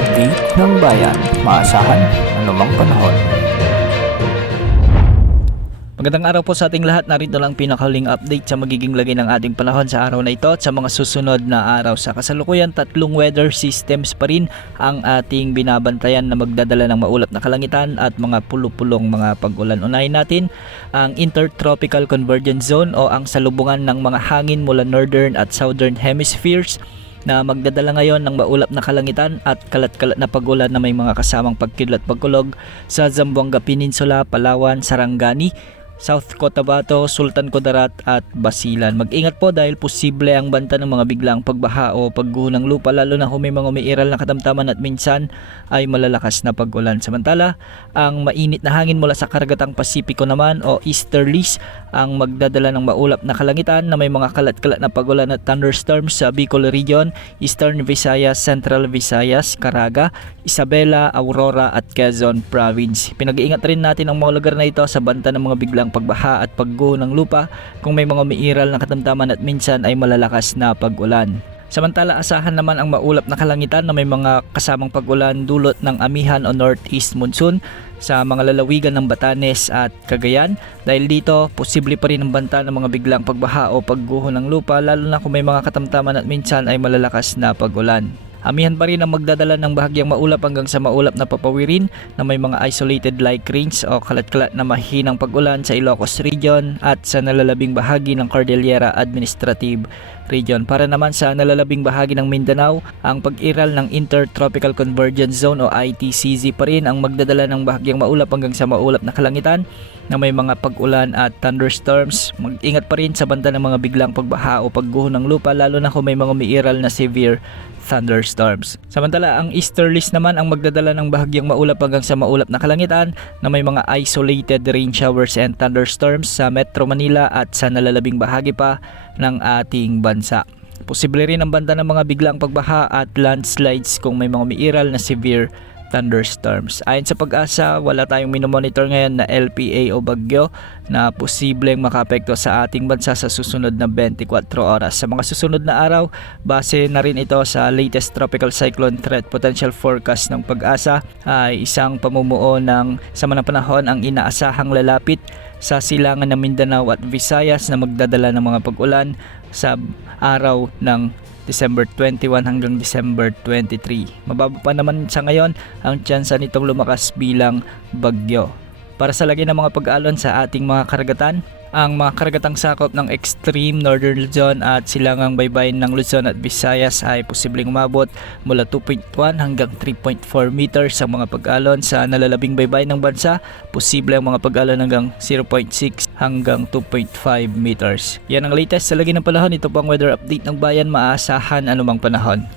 update ng bayan. Maasahan anumang panahon. Magandang araw po sa ating lahat. Narito lang pinakahuling update sa magiging lagay ng ating panahon sa araw na ito at sa mga susunod na araw. Sa kasalukuyan, tatlong weather systems pa rin ang ating binabantayan na magdadala ng maulap na kalangitan at mga pulupulong mga pag-ulan. Unahin natin ang Intertropical Convergence Zone o ang salubungan ng mga hangin mula Northern at Southern Hemispheres na magdadala ngayon ng maulap na kalangitan at kalat-kalat na pag-ulan na may mga kasamang pagkidlat pagkulog sa Zamboanga Peninsula, Palawan, Sarangani, South Cotabato, Sultan Kudarat at Basilan. Mag-ingat po dahil posible ang banta ng mga biglang pagbaha o pagguho ng lupa lalo na kung may mga umiiral na katamtaman at minsan ay malalakas na pag-ulan. Samantala, ang mainit na hangin mula sa karagatang Pasipiko naman o easterlies ang magdadala ng maulap na kalangitan na may mga kalat-kalat na pag-ulan at thunderstorms sa Bicol Region, Eastern Visayas, Central Visayas, Caraga, Isabela, Aurora at Quezon Province. Pinag-iingat rin natin ang mga lugar na ito sa banta ng mga biglang pagbaha at pagguho ng lupa kung may mga umiiral na katamtaman at minsan ay malalakas na pag-ulan. Samantala, asahan naman ang maulap na kalangitan na may mga kasamang pag-ulan dulot ng amihan o northeast monsoon sa mga lalawigan ng Batanes at Cagayan. Dahil dito, posible pa rin ang banta ng mga biglang pagbaha o pagguho ng lupa lalo na kung may mga katamtaman at minsan ay malalakas na pag-ulan. Amihan pa rin ang magdadala ng bahagyang maulap hanggang sa maulap na papawirin na may mga isolated light rains o kalat-kalat na mahinang pag-ulan sa Ilocos Region at sa nalalabing bahagi ng Cordillera Administrative Region. Para naman sa nalalabing bahagi ng Mindanao, ang pag-iral ng Intertropical Convergence Zone o ITCZ pa rin ang magdadala ng bahagyang maulap hanggang sa maulap na kalangitan na may mga pag-ulan at thunderstorms. Mag-ingat pa rin sa banta ng mga biglang pagbaha o pagguho ng lupa lalo na kung may mga umiiral na severe thunderstorms. Samantala, ang easterlies naman ang magdadala ng bahagyang maulap hanggang sa maulap na kalangitan na may mga isolated rain showers and thunderstorms sa Metro Manila at sa nalalabing bahagi pa ng ating bansa. Posible rin ang banta ng mga biglang pagbaha at landslides kung may mga umiiral na severe thunderstorms. Ayon sa Pag-asa, wala tayong minomonitor ngayon na LPA o bagyo na posibleng makaapekto sa ating bansa sa susunod na 24 oras. Sa mga susunod na araw, base na rin ito sa latest Tropical Cyclone Threat Potential Forecast ng Pag-asa, ay isang pamumuo ng sama ng panahon ang inaasahang lalapit sa silangan ng Mindanao at Visayas na magdadala ng mga pag-ulan sa araw ng December 21 hanggang December 23. Mababa pa naman sa ngayon ang tsansa nitong lumakas bilang bagyo. Para sa lagay ng mga pag-alon sa ating mga karagatan, ang mga karagatang sakop ng extreme northern Luzon at silangang baybayin ng Luzon at Visayas ay posibleng umabot mula 2.1 hanggang 3.4 meters ang mga pag-alon. Sa nalalabing baybayin ng bansa, posible ang mga pag-alon hanggang 0.6 hanggang 2.5 meters. Yan ang latest sa lagay ng panahon. Ito po ang weather update ng bayan. Maasahan anumang panahon.